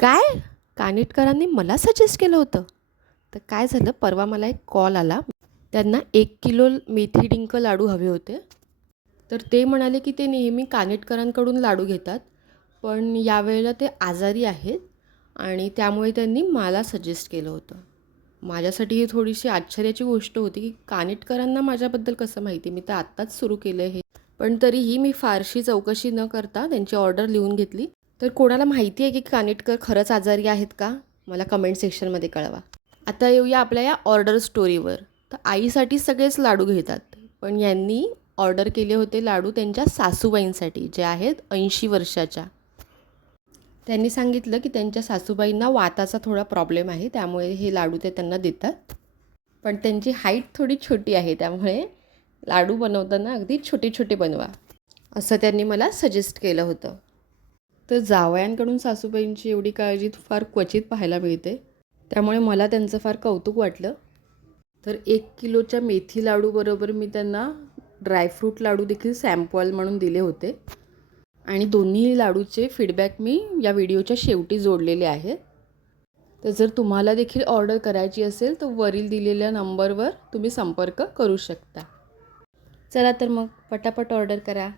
काय? कानिटकरांनी मला सजेस्ट केलं होतं? तर काय झालं, परवा मला एक कॉल आला. त्यांना 1 किलो मेथी डिंक लाडू हवे होते. तर ते म्हणाले, की ते नेहमी कानिटकरांकडून लाडू घेतात. पण यावेळेला ते आजारी आहेत आणि त्यामुळे त्यांनी मला सजेस्ट केलं होतं. माझ्यासाठी ही थोडीशी आश्चर्याची गोष्ट होती, की कानिटकरांना माझ्याबद्दल कसं माहिती? मी तर आत्ताच सुरू केलं हे. पण तरीही मी फारशी चौकशी न करता त्यांची ऑर्डर लिहून घेतली. तर कोणाला माहिती आहे की कानिटकर खरंच आजारी आहेत का? मला कमेंट सेक्शनमध्ये कळवा. आता येऊया आपल्या या ऑर्डर स्टोरीवर. तर आईसाठी सगळेच लाडू घेतात. पण यांनी ऑर्डर केले होते लाडू त्यांच्या सासूबाईंसाठी, जे आहेत 80 वर्षाच्या. त्यांनी सांगितलं की त्यांच्या सासूबाईंना वाताचा थोडा प्रॉब्लेम आहे, त्यामुळे हे लाडू ते त्यांना देतात. पण त्यांची हाईट थोडी छोटी आहे, त्यामुळे लाडू बनवताना अगदी छोटे छोटे बनवा, असं त्यांनी मला सजेस्ट केलं होतं. तर जावयांकडून सासूबाईंची एवढी काळजी फार क्वचित पाहायला मिळते, त्यामुळे मला त्यांचं फार कौतुक वाटलं. तर 1 किलोच्या मेथी लाडूबरोबर मी त्यांना ड्रायफ्रूट लाडू देखील सॅम्पल म्हणून दिले होते. आणि दोन्ही लाडूचे फीडबॅक मी या व्हिडिओच्या शेवटी जोडलेले आहेत. तर जर तुम्हाला देखील ऑर्डर करायची असेल तर वरील दिलेल्या नंबरवर तुम्ही संपर्क करू शकता. चला तर मग पटापट ऑर्डर करा.